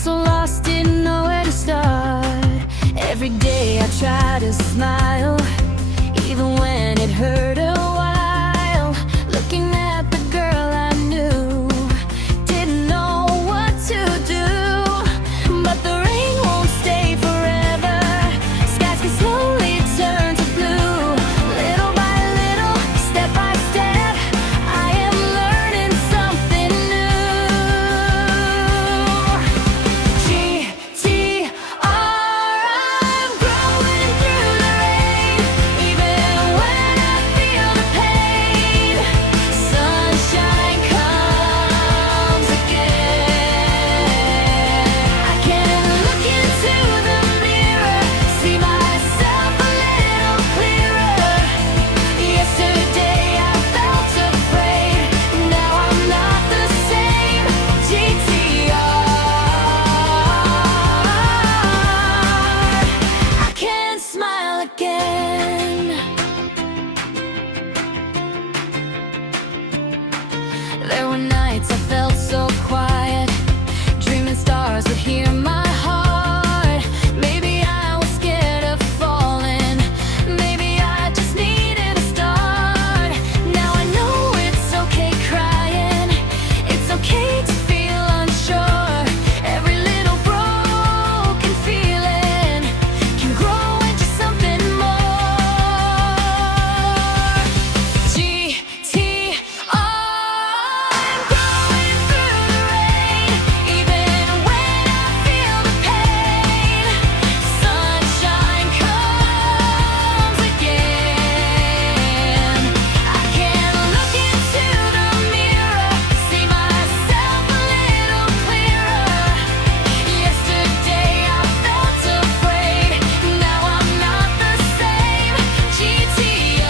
so lost, didn't know where to start. Every day I try to smile, even when it hurt a while. Looking at the girl I knew, didn't know what to do. But the rain won't stay forever, skies can slowly turn to blue. Little by little, step by step, I am learning something new. G.T.R, I'm growing through the rain, even when I feel the pain. Sunshine comes again. I can look into the mirror, see myself a little clearer. Yesterday I felt afraid, now I'm not the same. G.T.R, I can smile again. There were nights I felt so quiet, dreaming stars would hear my heart. Maybe I was scared of falling, maybe I just needed a start. Now I know it's okay crying, it's okay to feel unsure. Every little broken feeling can grow into something more. G.T.R, I'm growing through the rain, even when I feel the pain. Sunshine comes again. I can look into the mirror, see myself a little clearer. Yesterday I felt afraid, now I'm not the same. G.T.R,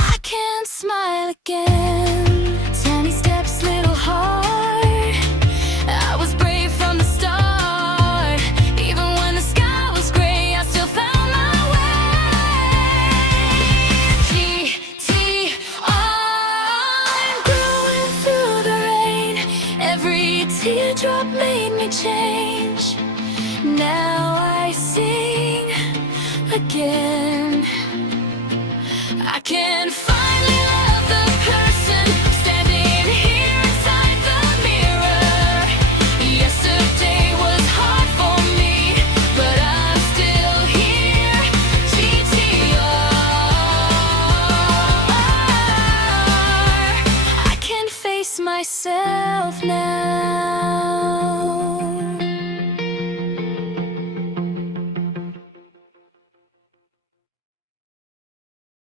I can smile again. Tiny steps, little heart, I was brave from the start. Even when the sky was gray, I still found my way. G.T.R, I'm growing through the rain. Every teardrop made me change. Now I sing again. I can